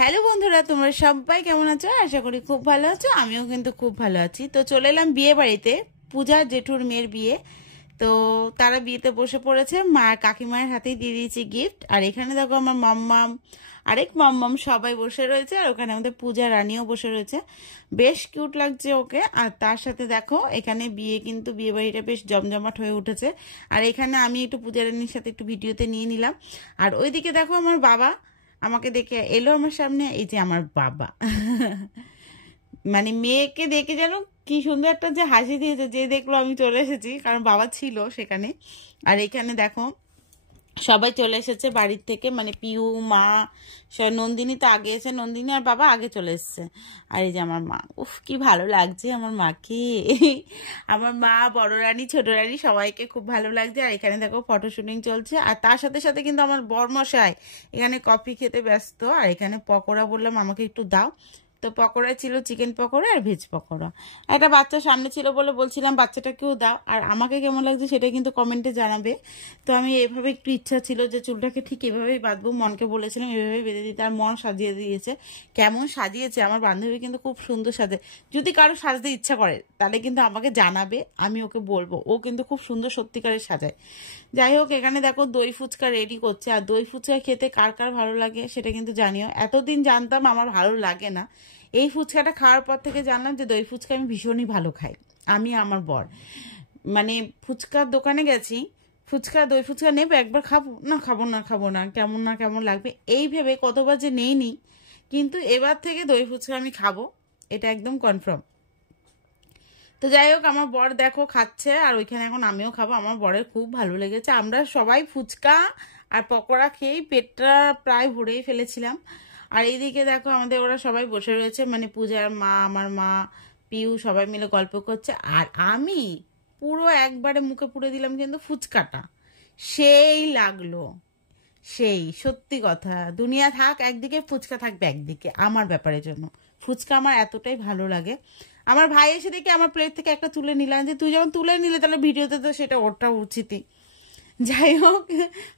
Hello বন্ধুরা, তোমরা সবাই কেমন আছো? আশা করি খুব ভালো আছো। আমিও কিন্তু খুব ভালো আছি। তো চলে এলাম বিয়ে বাড়িতে, পূজা জেঠুর মেয়ের বিয়ে। তো তারা বিয়েতে বসে পড়েছে, মা কাকিমার হাতেই দিয়ে দিয়েছি গিফট। আর এখানে দেখো আমার মাম্মাম, আরেক মাম্মাম সবাই বসে রয়েছে। আর ওখানে আমাদের পূজা রানীও বসে রয়েছে, বেশ কিউট লাগছে ওকে। আর তার সাথে দেখো এখানে বিয়ে বাড়িটা বেশ জমজমাট হয়ে উঠেছে। আর এখানে আমি একটু পূজা রানীর সাথে একটু ভিডিওতে নিয়ে নিলাম। আর ওইদিকে দেখো আমার বাবা আমাকে দেখে এলো আমার সামনে। এই যে আমার বাবা মানে মেয়েকে দেখে যেন কি সুন্দর একটা যে হাসি দিয়েছে, যে দেখলো আমি চলে এসেছি, কারণ বাবা ছিল সেখানে। আর এখানে দেখো সবাই চলে এসেছে বাড়ির থেকে, মানে পিউ, মা, নন্দিনী তো আগে এসে, নন্দিনী আর বাবা আগে চলে এসেছে। আর এই যে আমার মা, উফ কি ভালো লাগছে আমার মাকে আমার মা, বড় রানী, ছোট রানী সবাইকে খুব ভালো লাগছে। আর এখানে দেখো ফটো শুটিং চলছে। আর তার সাথে সাথে কিন্তু আমার বরমশাই এখানে কফি খেতে ব্যস্ত। আর এখানে পকোড়া বললাম আমাকে একটু দাও, তো পকোড়া ছিল চিকেন পকোড়া আর ভেজ পকোড়া। একটা বাচ্চা সামনে ছিল বলে বলছিলাম বাচ্চাটাকেও দাও। আর আমাকে কেমন লাগছে সেটা কিন্তু কমেন্টে জানাবে। তো আমি এভাবে একটু ইচ্ছা ছিল যে চুলটাকে ঠিক এভাবেই বাঁধবো, মনকে বলেছিলাম এভাবেই বেঁধে দিতে। আর মন সাজিয়ে দিয়েছে। কেমন সাজিয়েছে আমার বান্ধবী, কিন্তু খুব সুন্দর সাজে। যদি কারো সাজতে ইচ্ছা করে তাহলে কিন্তু আমাকে জানাবে, আমি ওকে বলবো। ও কিন্তু খুব সুন্দর সত্যিকারের সাজায়। যাই হোক, এখানে দেখো দই ফুচকা রেডি করছে। আর দই ফুচকা খেতে কার কার ভালো লাগে সেটা কিন্তু জানিও। এতদিন জানতাম আমার ভালো লাগে না, এই ফুচকাটা খাওয়ার পর থেকে জানলাম যে দই ফুচকা আমি ভীষণই ভালো খাই। আমি আমার বর, মানে ফুচকার দোকানে গেছি, দই ফুচকা নেবে, একবার খাবো না, খাবো না, কেমন লাগবে এই ভেবে কতবার যে নেইনি, কিন্তু এবার থেকে দই ফুচকা আমি খাবো, এটা একদম কনফার্ম। তো যাই হোক, আমার বর দেখো খাচ্ছে, আর ওইখানে এখন আমিও খাবো। আমার বরের খুব ভালো লেগেছে। আমরা সবাই ফুচকা আর পকোড়া খেয়েই পেটটা প্রায় ভরেই ফেলেছিলাম। আর এইদিকে দেখো আমাদের ওরা সবাই বসে রয়েছে, মানে পূজার মা, আমার মা, পিউ সবাই মিলে গল্প করছে। আর আমি পুরো একবারে মুখে পুড়ে দিলাম কিন্তু ফুচকাটা, সেই লাগলো, সেই সত্যি কথা। দুনিয়া থাক একদিকে, ফুচকা থাকবে একদিকে। আমার ব্যাপারের জন্য ফুচকা আমার এতটাই ভালো লাগে। আমার ভাই এসে দেখে আমার প্লেট থেকে একটা তুলে নিলাম, যে তুই যখন তুলে নিলে তাহলে ভিডিওতে তো সেটা ওটা উচিতই। যাই হোক,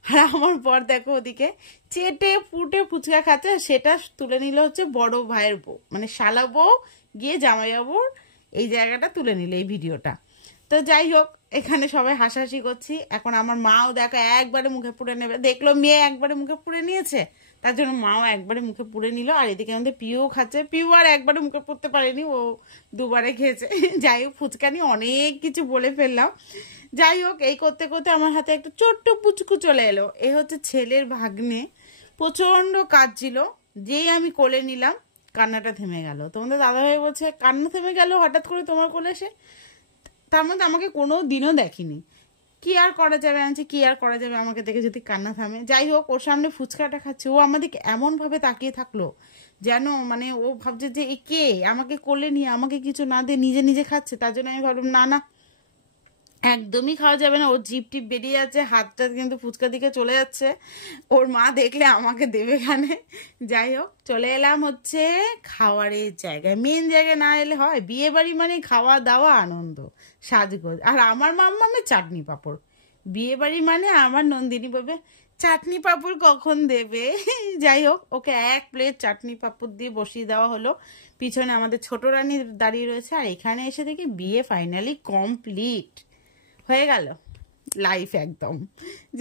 আর আমার বর দেখো ওদিকে চেটে ফুটে ফুচকা খাচ্ছে, সেটা তুলে নিল হচ্ছে বড় ভাইয়ের বউ, মানে শালা বউ গিয়ে জামাইবাবুর এই জায়গাটা তুলে নিল, এই ভিডিওটা। তো যাই হোক, এখানে সবাই হাসাহাসি করছি। এখন আমার মাও দেখো একবারে মুখে পুড়ে নেবে, দেখলো মেয়ে একবারে মুখে পুড়ে নিয়েছে, তার জন্য মাও একবারে মুখে পুড়ে নিল। আর এদিকে আমাদের পিউও খাচ্ছে। পিউ আর একবারে মুখে পড়তে পারেনি, ও দুবারে খেয়েছে। যাই হোক, ফুচকা নিয়ে অনেক কিছু বলে ফেললাম। যাই হোক, এই করতে করতে আমার হাতে একটা ছোট্ট পুচকু চলে এলো। এ হচ্ছে ছেলের ভাগ্নে, প্রচন্ড কাঁদছিল। যেই আমি কোলে নিলাম কান্নাটা থেমে গেল। তোমাদের দাদাভাই বলছে কান্না থেমে গেল হঠাৎ করে তোমার কোলে এসে। তার মধ্যে আমাকে কোনো দিনও দেখিনি। কি আর করা যাবে, আনছি কি আর করা যাবে, আমাকে দেখে যদি কান্না থামে। যাই হোক, ওর সামনে ফুচকাটা খাচ্ছে, ও আমাদেরকে এমনভাবে তাকিয়ে থাকলো যেন মানে ও ভাবছে যে এ কে, আমাকে কোলে নিয়ে আমাকে কিছু না দিয়ে নিজে নিজে খাচ্ছে। তার জন্য আমি ভাবলাম না না, একদমই খাওয়া যাবে না। ওর জিপ টিপ বেরিয়ে যাচ্ছে, হাতটা কিন্তু ফুচকা দিকে চলে যাচ্ছে। ওর মা দেখলে আমাকে দেবে খানে। যাই হোক, চলে এলাম হচ্ছে খাওয়ারের জায়গায়। মেন জায়গায় না এলে হয়? বিয়ে বাড়ি মানে খাওয়া দাওয়া, আনন্দ, সাজগোজ। আর আমার মাম্মামের চাটনি পাঁপড়। বিয়ে বাড়ি মানে আমার নন্দিনী বলবে চাটনি পাঁপড় কখন দেবে। যাই হোক, ওকে এক প্লেট চাটনি পাঁপড় দিয়ে বসিয়ে দেওয়া হলো। পিছনে আমাদের ছোট রানী দাঁড়িয়ে রয়েছে। আর এখানে এসে দেখি বিয়ে ফাইনালি কমপ্লিট হয়ে গেল, লাইফ একদম।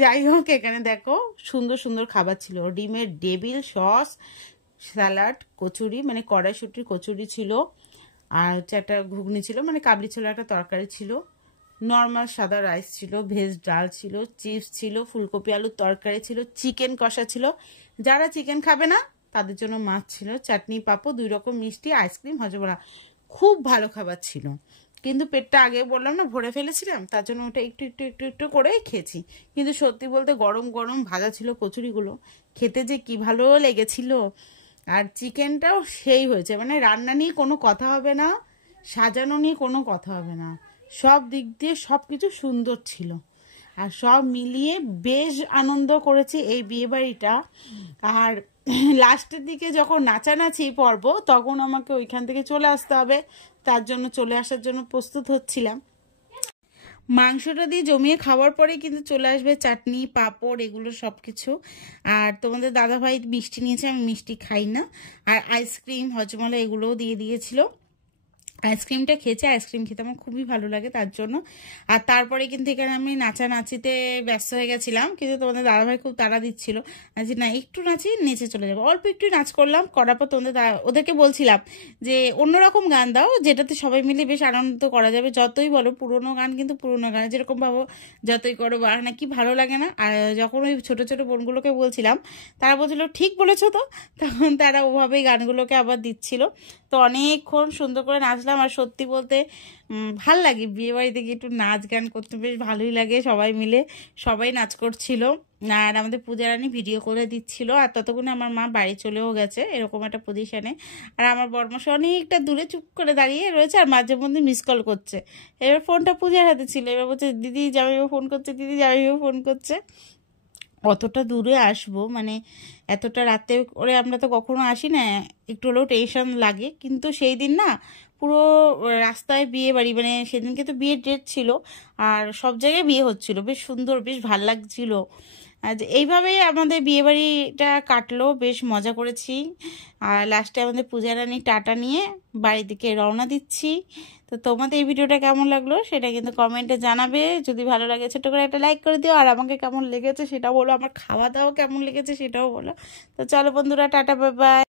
যাই হোক, এখানে দেখো সুন্দর সুন্দর খাবার ছিল। ডিমের ডেভিল সস, স্যালাড, কচুরি, মানে কড়াইশুটির কচুরি ছিল, আর হচ্ছে একটা ঘুগনি ছিল, মানে কাবলি ছোলা একটা তরকারি ছিল, নর্মাল সাদা রাইস ছিল, ভেজ ডাল ছিল, চিপস ছিল, ফুলকপি আলুর তরকারি ছিল, চিকেন কষা ছিল, যারা চিকেন খাবে না তাদের জন্য মাছ ছিল, চাটনি, পাঁপড়, 2 রকম মিষ্টি, আইসক্রিম, হজবড়া। খুব ভালো খাবার ছিল, কিন্তু পেটটা আগে বললাম না ভরে ফেলেছিলাম, তার জন্য ওটা একটু একটু একটু একটু করেই খেয়েছি। কিন্তু সত্যি বলতে গরম গরম ভাজা ছিল কচুরিগুলো, খেতে যে কি ভালো লেগেছিল। আর চিকেনটাও সেই হয়েছে, মানে রান্না নিয়ে কোনো কথা হবে না, সাজানো নিয়ে কোনো কথা হবে না, সব দিক দিয়ে সব কিছু সুন্দর ছিল। আর সব মিলিয়ে বেশ আনন্দ করেছি এই বিয়ে বাড়িটা। আর লাস্টের দিকে যখন নাচানাচি পর্ব, তখন আমাকে ওইখান থেকে চলে আসতে হবে, তার জন্য চলে আসার জন্য প্রস্তুত হচ্ছিলাম। মাংসটা দিয়ে জমিয়ে খাওয়ার পরে কিন্তু চলে আসবে চাটনি, পাঁপড়, এগুলো সব কিছু। আর তোমাদের দাদাভাই মিষ্টি নিয়েছে, আমি মিষ্টি খাই না। আর আইসক্রিম, হজমলা এগুলোও দিয়ে দিয়েছিল। আইসক্রিমটা খেয়েছে, আইসক্রিম খেতে আমার খুবই ভালো লাগে তার জন্য। আর তারপরে কিন্তু এখানে আমি নাচানাচিতে ব্যস্ত হয়ে গেছিলাম, কিন্তু তোমাদের দাদাভাই খুব তাড়া দিচ্ছিল যে না একটু নাচি, নেচে চলে যাবো। অল্প একটু নাচ করলাম, করার পর তোমাদের ওদেরকে বলছিলাম যে অন্যরকম গান দাও, যেটাতে সবাই মিলে বেশ আনন্দ করা যাবে। যতই বলো পুরোনো গান, কিন্তু পুরোনো গান যেরকম ভাবো যতই করো বা না কি ভালো লাগে না। আর যখন ওই ছোটো ছোটো বোনগুলোকে বলছিলাম, তারা বলছিল ঠিক বলেছো তো, তখন তারা ওভাবেই গানগুলোকে আবার দিচ্ছিল। তো অনেকক্ষণ সুন্দর করে নাচলাম। আর সত্যি বলতে ভাল লাগে বিয়ে বাড়িতে গিয়ে একটু নাচ গান করতে, বেশ ভালোই লাগে। সবাই মিলে সবাই নাচ করছিল, আর আমাদের পূজা রানী ভিডিও করে দিচ্ছিল। আর ততক্ষণে আমার মা বাড়ি চলেও গেছে এরকম একটা পজিশনে। আর আমার বরমশাই অনেকটা দূরে চুপ করে দাঁড়িয়ে রয়েছে, আর মাঝে মধ্যে মিস কল করছে। এবার ফোনটা পূজার হাতে ছিল, এবার বলছে দিদি জামাইবাবু ফোন করছে, দিদি জামাইবাবু ফোন করছে। অতটা দূরে আসবো, মানে এতটা রাতে করে আমরা তো কখনো আসি না, একটু হলেও টেনশন লাগে। কিন্তু সেই দিন না পুরো রাস্তায় বিয়ে বাড়ি, মানে সেদিনকে তো বিয়ের ডেট ছিল, আর সব জায়গায় বিয়ে হচ্ছিল, বেশ সুন্দর, বেশ ভাল লাগছিল। আর এইভাবেই আমাদের বিয়ে বাড়িটা কাটলো, বেশ মজা করেছি। আর লাস্টে আমাদের পূজা রানী টাটা নিয়ে বাড়ির দিকে রওনা দিচ্ছি। তো তোমাদের এই ভিডিওটা কেমন লাগলো সেটা কিন্তু কমেন্টে জানাবে। যদি ভালো লাগে ছোট্ট করে একটা লাইক করে দিও, আর আমাকে কেমন লেগেছে সেটাও বলো, আমার খাওয়া দাওয়া কেমন লেগেছে সেটাও বলো। তো চলো বন্ধুরা, টাটা, বাই বাই।